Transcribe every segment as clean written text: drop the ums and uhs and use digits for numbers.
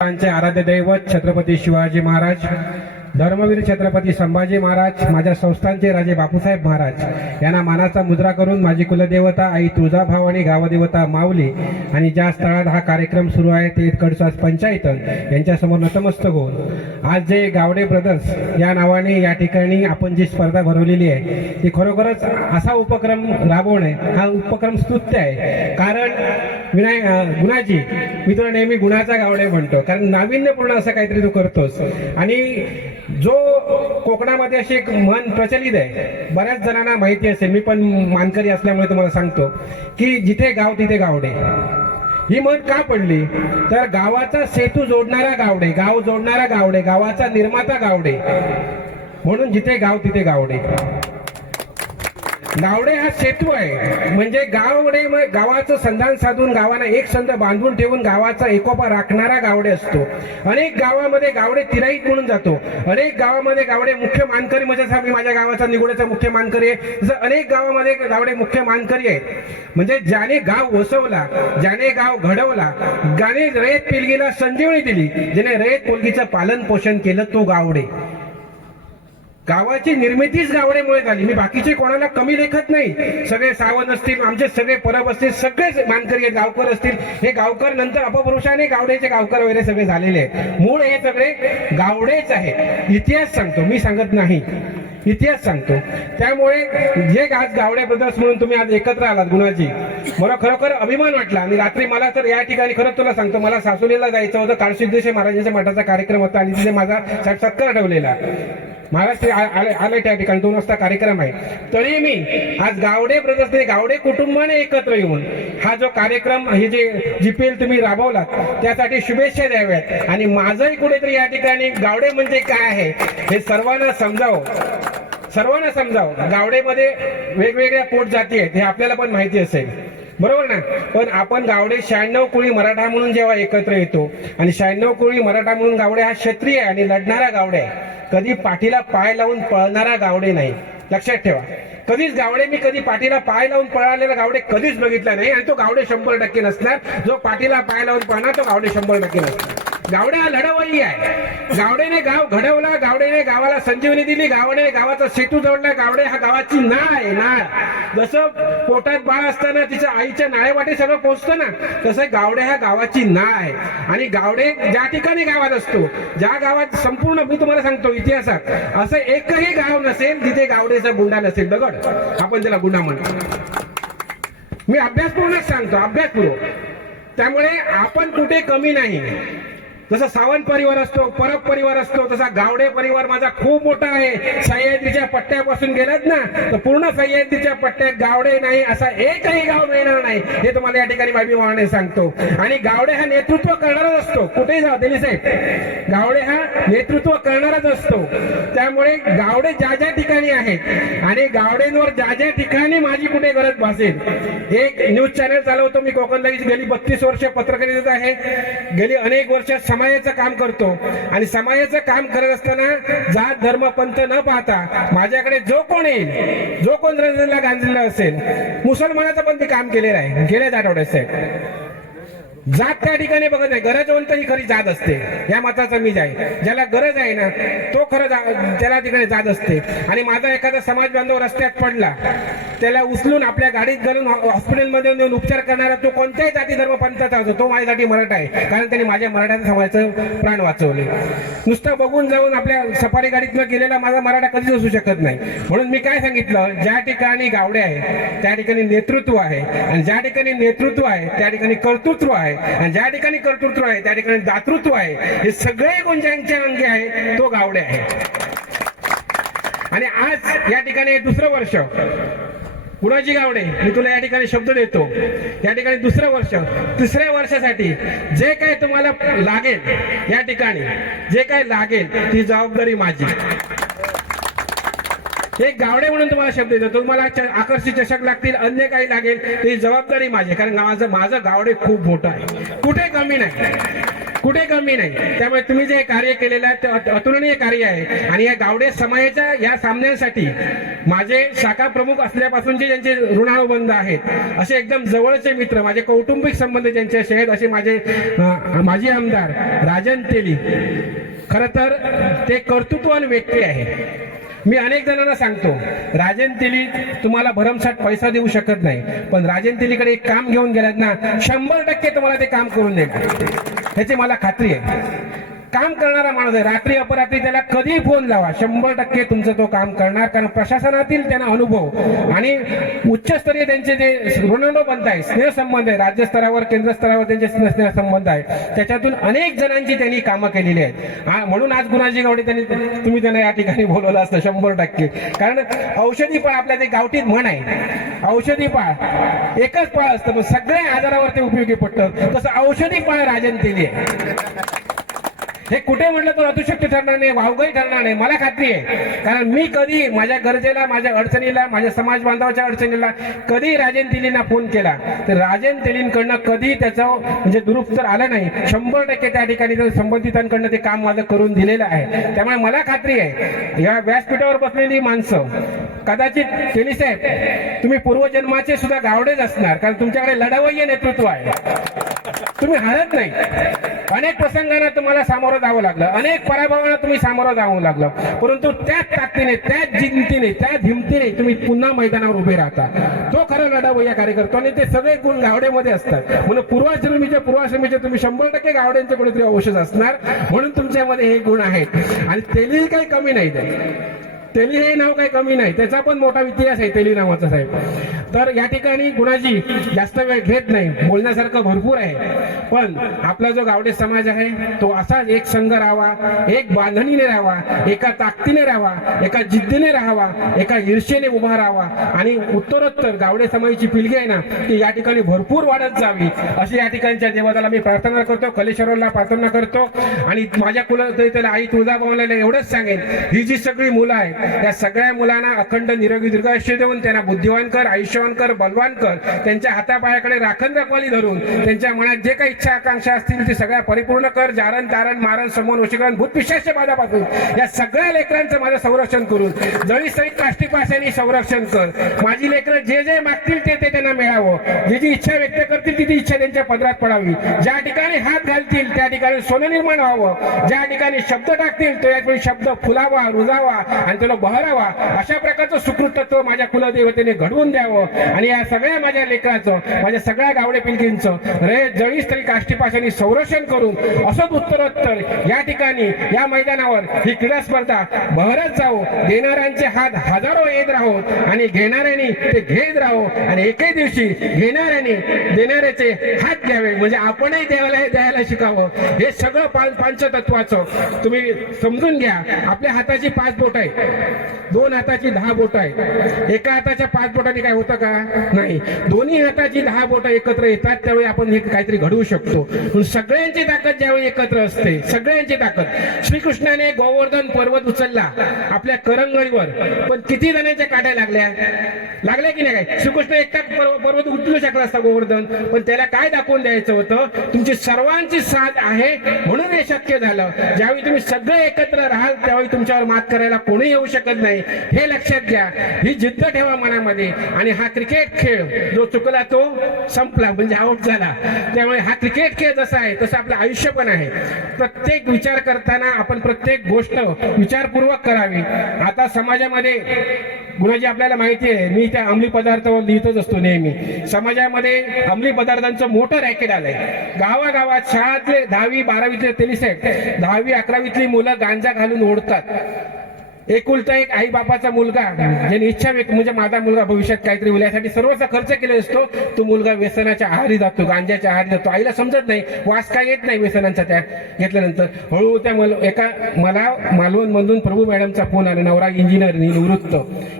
आमचे आराध्य दैवत छत्रपती शिवाजी महाराज, धर्मवीर छत्रपती संभाजी महाराज, माझ्या संस्थांचे राजे बापूसाहेब महाराज यांना मानाचा मुद्रा करून माझी कुलदेवता आई तुळजाभवानी, गावदेवता माऊली आणि ज्या स्थळात हा कार्यक्रम सुरू आहे ते कडसास पंचायत यांच्यासमोर नतमस्तक होऊन आज जे गावडे ब्रदर्स या नावाने या ठिकाणी आपण जी स्पर्धा भरवलेली आहे ती खरोखरच असा उपक्रम राबवणे हा उपक्रम स्तुत्य आहे. कारण गुणाजी, मी तुला नेहमी गुणाचा गावडे म्हणतो, कारण नाविन्यपूर्ण असं काहीतरी तू करतोस. आणि जो कोकणामध्ये अशी एक म्हण प्रचलित आहे, बऱ्याच जणांना माहिती असेल, मी पण मानकरी असल्यामुळे तुम्हाला सांगतो की जिथे गाव तिथे गावडे. ही म्हण का पडली तर गावाचा सेतू जोडणारा गावडे, गाव जोडणारा गावडे, गावाचा निर्माता गावडे, म्हणून जिथे गाव तिथे गावडे. गावडे हा सेतू आहे, म्हणजे गावडे गावाचं संधान साधून गावाला एक संध बांधून ठेवून गावाचा एकोपा राखणारा गावडे असतो. अनेक गावामध्ये गावडे तिराईत म्हणून जातो, अनेक गावामध्ये गावडे मुख्य मानकरी, म्हणजे मी माझ्या गावाचा निगोड्याचा मुख्य मानकरी आहे, जसं अनेक गावामध्ये गावडे मुख्य मानकरी आहेत. म्हणजे ज्याने गाव वसवला, ज्याने गाव घडवला, ज्याने रयत पिलगीला संजीवनी दिली, ज्याने रयत पोलगीचं पालन पोषण केलं, तो गावडे. गावाची निर्मितीच गावडेमुळे झाली. मी बाकीचे कोणाला कमी लेखत नाही, सगळे सावंत असतील, आमचे सगळे परब असतील, सगळे मानकरी गावकर असतील, हे गावकर नंतर अपपुरुषाने गावडेचे गावकर वगैरे सगळे झालेले आहेत. मूळ हे सगळे गावडेच आहेत. इतिहास सांगतो, मी सांगत नाही, इतिहास सांगतो. त्यामुळे जे आज गावडे ब्रदर्स म्हणून तुम्ही आज एकत्र आलात गुणाजी, मला खरोखर अभिमान वाटला. आणि रात्री मला तर या ठिकाणी खरंच तुला सांगतो, मला सासुलीला जायचं होतं, काळसिद्धेश्वर महाराजांच्या मठाचा कार्यक्रम होता आणि तिथे माझा सत्कार ठेवलेला. महाराज आले त्या ठिकाणी 2 वाजता कार्यक्रम आहे, तरी मी आज गावडे ब्रदर्सने, गावडे कुटुंबाने एकत्र येऊन हा जो कार्यक्रम, हे जे जीपीएल तुम्ही राबवलात त्यासाठी शुभेच्छा द्याव्यात. आणि माझंही कुठेतरी या ठिकाणी गावडे म्हणजे काय आहे हे सर्वांना समजावं, सर्वांना समजावं. गावडेमध्ये वेगवेगळ्या पोट जाती आहेत हे आपल्याला पण माहिती असेल, बरोबर ना. पण आपण गावडे 96 कोळी मराठा म्हणून जेव्हा एकत्र येतो, आणि 96 कोळी मराठा म्हणून गावडे हा क्षत्रिय आहे आणि लढणारा गावडे आहे, कधी पाठीला पाय लावून पळणारा गावडे नाही. लक्षात ठेवा, कधीच गावडे, मी कधी पाठीला पाय लावून पळालेला गावडे कधीच बघितला नाही. आणि तो गावडे 100% नसणार. जो पाठीला पाय लावून पळणार तो गावडे 100% नसणार. गावडे हा लढवय्या आहे. गावडेने गाव घडवला, गावडेने गावाला संजीवनी दिली, गावडेने गावाचा सेतू जोडला. गावडे हा गावाची नाळ, नाळ. जसं पोटात बाळ असताना तिच्या आईच्या नाळेवाटे सगळं पोहोचतं ना, तसं गावडे हा गावाची नाळ आहे. आणि गावडे ज्या ठिकाणी गावात असतो, ज्या गावात संपूर्ण, मी तुम्हाला सांगतो इतिहासात असं एकही गाव नसेल जिथे गावडेचा गुंडा नसेल. दगड आपण त्याला गुंडा म्हणतो. मी अभ्यासपूर्वकच सांगतो, अभ्यासपूर्वक. त्यामुळे आपण कुठे कमी नाही. जसा सावंत परिवार असतो, परब परिवार असतो, तसा गावडे परिवार माझा खूप मोठा आहे. सह्याद्रीच्या पट्ट्यापासून गेलात ना तर पूर्ण सह्याद्रीच्या पट्ट्यात गावडे नाही असा एकही गाव मिळणार नाही, हे तुम्हाला या ठिकाणी अभिमानाने सांगतो. आणि गावडे हा नेतृत्व करणारच असतो. कुठेही जा दिली साहेब, गावडे हा नेतृत्व करणारच असतो. त्यामुळे गावडे ज्या ज्या ठिकाणी आहेत आणि गावडेंवर ज्या ज्या ठिकाणी माझी कुठे गरज भासेल, एक न्यूज चॅनल चालवतो मी कोकणला, गेली 32 वर्ष पत्रकारिता आहे, गेली अनेक वर्ष समाजाचं काम करतो. आणि समाजाचं काम करत असताना जात धर्म पंथ न पाहता माझ्याकडे जो कोण येईल, जो कोण रंजनला गांजलेला असेल, मुसलमानाचं पण मी काम केलेलं आहे गेल्याच आठवड्यात साहेब. जात त्या ठिकाणी बघत नाही, गरजवंत ही खरी जात असते. या मताचा मी आहे, ज्याला गरज आहे ना तो खरं त्याला ठिकाणी जात असते. आणि माझा एखादा समाज बांधव रस्त्यात पडला, त्याला उचलून आपल्या गाडीत घालून हॉस्पिटलमध्ये नेऊन उपचार करणारा तो कोणत्याही जाती धर्म पंथाचा असतो, तो माझ्यासाठी मराठा आहे. कारण त्यांनी माझ्या मराठा समाजाचं प्राण वाचवले. नुसतं बघून जाऊन आपल्या सफारी गाडीतनं गेलेला माझा मराठा कधीच असू शकत नाही. म्हणून मी काय सांगितलं, ज्या ठिकाणी गावडे आहे त्या ठिकाणी नेतृत्व आहे, आणि ज्या ठिकाणी नेतृत्व आहे त्या ठिकाणी कर्तृत्व आहे, आणि ज्या ठिकाणी कर्तृत्व आहे त्या ठिकाणी दातृत्व आहे. हे सगळे गुण ज्यांच्या अंगी आहे तो गावडे आहे. आणि आज या ठिकाणी 2रं वर्ष गुणाजी गावडे, मी तुला या ठिकाणी शब्द देतो, या ठिकाणी 2रं वर्ष, 3ऱ्या वर्षासाठी जे काय तुम्हाला लागेल, या ठिकाणी जे काय लागेल ती जबाबदारी माझी. एक गावडे म्हणून तुम्हाला शब्द देतो, तुम्हाला आकर्षित चषक लागतील, अन्य काही लागेल ती जबाबदारी माझी. कारण माझं गावडे खूप मोठं आहे, कुठे कमी नाही, कुठे कमी नाही. त्यामुळे तुम्ही जे कार्य केलेलं आहे ते अतुलनीय कार्य आहे. आणि या गावडे समाजाच्या या सामन्यांसाठी माझे शाखा प्रमुख असल्यापासूनचे ज्यांचे ऋणानुबंध आहेत, असे एकदम जवळचे मित्र, माझे कौटुंबिक संबंध ज्यांच्याशी आहेत, असे माझे माजी आमदार राजन तेली, खरं तर ते कर्तृत्ववान व्यक्ती आहे. मी अनेक जणांना सांगतो, राजन तेली तुम्हाला भरमसाठ पैसा देऊ शकत नाही, पण राजन तेलीकडे एक काम घेऊन गेलात ना, 100% तुम्हाला ते काम करून देणार, ह्याची मला खात्री आहे. काम करणारा माणूस आहे. रात्री अपरात्री त्याला कधी फोन लावा, 100% तुमचं तो काम करणार. कारण प्रशासनातील त्यांना अनुभव आणि उच्चस्तरीय त्यांचे जे ऋणानुबंध आहे, स्नेहसंबंध आहे, राज्यस्तरावर केंद्र स्तरावर त्यांचे स्नेहसंबंध आहे, त्याच्यातून अनेक जणांची त्यांनी कामं केलेली आहेत. म्हणून आज गुणाजी गावडे तुम्ही त्यांना या ठिकाणी बोलवलं असतं 100%. कारण औषधी फळ, आपल्या ते गावठीत म्हण आहे, औषधी फळ एकच फळ असतं पण सगळ्या आजारावर ते उपयोगी पडतं. तसं औषधी फळ राजन तेली आहे. हे कुठे म्हटलं तर अतिशक्ती ठरणार नाही, वावगही ठरणार नाही, मला खात्री आहे. कारण मी कधी माझ्या गरजेला, माझ्या अडचणीला, माझ्या समाज बांधवाच्या अडचणीला कधी राजन तेलींना फोन केला तर राजन तेलींकडनं कधी त्याचं म्हणजे दुरुत्तर आलं नाही. 100% त्या ठिकाणी संबंधितांकडनं ते काम माझं करून दिलेलं आहे. त्यामुळे मला खात्री आहे, या व्यासपीठावर बसलेली माणसं कदाचित तेली साहेब तुम्ही पूर्वजन्माचे सुद्धा गावडेच असणार, कारण तुमच्याकडे लढवय्य नेतृत्व आहे. तुम्ही हारत नाही. अनेक प्रसंगांना तुम्हाला सामोरं जावं लागलं, अनेक पराभवांना तुम्ही सामोरं जावं लागलं, परंतु त्याच ताकदीने, त्याच जिंतीने, त्याच हिमतीने तुम्ही पुन्हा मैदानावर उभे राहता. तो खरा लढवय्या कार्यकर्ता आणि ते सगळे गुण गावडेमध्ये असतात. म्हणून पूर्वाश्रमीचे तुम्ही 100% गावड्यांचे कोणीतरी औषध असणार, म्हणून तुमच्यामध्ये हे गुण आहेत. आणि तेली काही कमी नाही, तेली हे नाव काही कमी नाही, त्याचा पण मोठा इतिहास आहे तेली नावाचा साहेब. तर या ठिकाणी गुणाजी जास्त वेळ घेत नाही, बोलण्यासारखं भरपूर आहे, पण आपला जो गावडे समाज आहे तो असाच एक संघ राहावा, एक बांधणीने राहावा, एका ताकदीने राहावा, एका जिद्दीने राहावा, एका ईर्षेने उभा राहावा आणि उत्तरोत्तर गावडे समाजाची पिलगी आहे ना ती या ठिकाणी भरपूर वाढत जावी, अशी या ठिकाणच्या देवताला मी प्रार्थना करतो, कलेश्वरला प्रार्थना करतो. आणि माझ्या कुलदेवतेला आई तुळजाभवानीला एवढंच सांगेन, ही जी सगळी मुलं आहेत त्या सगळ्या मुलांना अखंड निरोगी दीर्घायुष्य देऊन त्यांना बुद्धिवान कर, आयुष्यवान कर, बलवान कर. त्यांच्या हातापायाकडे राखण रखवाली धरून त्यांच्या मनात जे काही इच्छा आकांक्षा असतील ते सगळ्या परिपूर्ण कर. जारण तारण मारण समोन वशीकरण भूत पिशाच बाधापासून या सगळ्या लेकरांचं माझं संरक्षण करून जळी सहित काष्टीपाशाने संरक्षण कर. माझी लेकरं जे जे मागतील ते ते त्यांना मिळावं, जी जी इच्छा व्यक्त करतील ती इच्छा त्यांच्या पदरात पडावी. ज्या ठिकाणी हात घालतील त्या ठिकाणी सोनं निर्माण व्हावं, ज्या ठिकाणी शब्द टाकतील तो याठिकाणी शब्द फुलावा, रुजावा आणि त्याला बहरावा. अशा प्रकारचं सुकृतत्व माझ्या कुलदेवतेने घडवून द्यावं. आणि या सगळ्या माझ्या लेकराचं, माझ्या सगळ्या गावडे पिलकींचं रे जळीस तरी काष्टीपाशाने संरक्षण करून असंच उत्तरोत्तर या ठिकाणी या मैदानावर ही क्रीडा स्पर्धा बहरत जावो. देणाऱ्यांचे हात हजारो येत राहो आणि घेणाऱ्यांनी ते घेत राहो आणि एकही दिवशी घेणाऱ्यांनी देणाऱ्याचे हात घ्यावे, म्हणजे आपणही द्यायला शिकावं. हे सगळं पंचतत्वाचं तुम्ही समजून घ्या. आपल्या हाताची 5 बोट आहे, 2 हाताची 10 बोट आहे. एका हाताच्या 5 बोटांनी काय होतं का? नाही. दोन्ही हाताची 10 बोट एकत्र येतात त्यावेळी आपण हे काहीतरी घडवू शकतो. सगळ्यांची ताकद ज्यावेळी एकत्र असते, सगळ्यांची ताकद. श्रीकृष्णाने गोवर्धन पर्वत उचलला आपल्या करंगळीवर, पण किती जणांच्या काट्या लागल्या की नाही? काय श्रीकृष्ण एकटा पर्वत उचलू शकला असता गोवर्धन, पण त्याला काय दाखवून द्यायचं होतं? तुमची सर्वांची साथ आहे म्हणून हे शक्य झालं. ज्यावेळी तुम्ही सगळे एकत्र राहाल त्यावेळी तुमच्यावर मात करायला कोणी येऊ शकत नाही, हे लक्षात घ्या. ही जिद्द ठेवा मनामध्ये. आणि हा क्रिकेट खेळ जो चुकला तो संपला, म्हणजे आउट झाला. त्यामुळे हा क्रिकेट खेळ जसा आहे तसं आपलं आयुष्य पण आहे. प्रत्येक विचार करताना आपण प्रत्येक गोष्ट विचारपूर्वक करावी. आता समाजामध्ये गुणाजी आपल्याला माहिती आहे, मी त्या अंमली पदार्थावर लिहितच असतो नेहमी. समाजामध्ये अंमली पदार्थांचं मोठं रॅकेट आलंय. गावागावात शाळातले 10वी 12वीतले तेली साहेब 10वी 11वीतली मुलं गांजा घालून ओढतात. एकुलता एक आई बापाचा मुलगा ज्याने इच्छा व्यक्त म्हणजे माझा मुलगा भविष्यात काहीतरी होईल यासाठी सर्वचा खर्च केला असतो, तो मुलगा व्यसनाच्या आहारी जातो, गांजाच्या आहारी जातो. आईला समजत नाही, वास काय येत नाही व्यसनांचा. त्या घेतल्यानंतर हळूहळू त्या मला मालवण मधून प्रभू मॅडमचा फोन आला, नवरा इंजिनियर निवृत्त,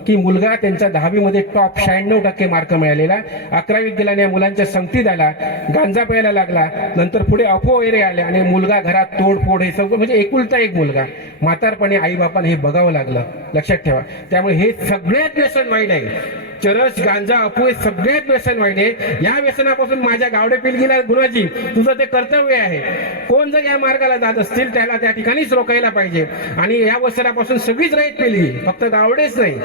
की मुलगा त्यांचा 10वी मध्ये टॉप 96% मार्क मिळालेला, 11वीत गेल्याने या मुलांच्या संगतीत आला, गांजा प्यायला लागला, नंतर पुढे अफो वगैरे आले आणि मुलगा घरात तोडफोड, हे सगळं म्हणजे एकुलता एक मुलगा. म्हातारपणे आई बापाने हे बघावं लागलं. लक्षात ठेवा. त्यामुळे हे सगळ्यात व्यसन वाईट आहे. चरस, गांजा, अफू हे सगळ्यात व्यसन वाईट आहे. या व्यसनापासून माझ्या गावडे पिलगीला गुणाजी तुझं ते कर्तव्य आहे. कोण जर या मार्गाला जात असतील त्याला त्या ठिकाणीच रोखायला पाहिजे. आणि या व्यसनापासून सगळीच रहित पिलगी, फक्त गावडेच नाही,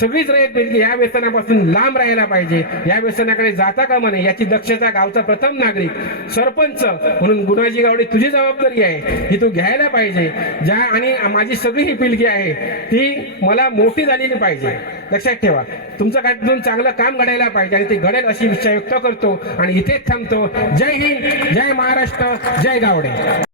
सगळीच रहित पिलगी या व्यसनापासून लांब राहायला पाहिजे. या व्यसनाकडे जाता कामा नये याची दक्षता गावचा प्रथम नागरिक सरपंच म्हणून गुणाजी गावडे तुझी जबाबदारी आहे, ही तू घ्यायला पाहिजे. आणि माझी सगळी ही पिलगी आहे ती मला मोठी झालेली पाहिजे. लक्षात ठेवा. तुमचं काय चांगलं काम घडायला पाहिजे आणि ते घडेल अशी इच्छा व्यक्त करतो आणि इथेच थांबतो. जय हिंद, जय महाराष्ट्र, जय गावडे.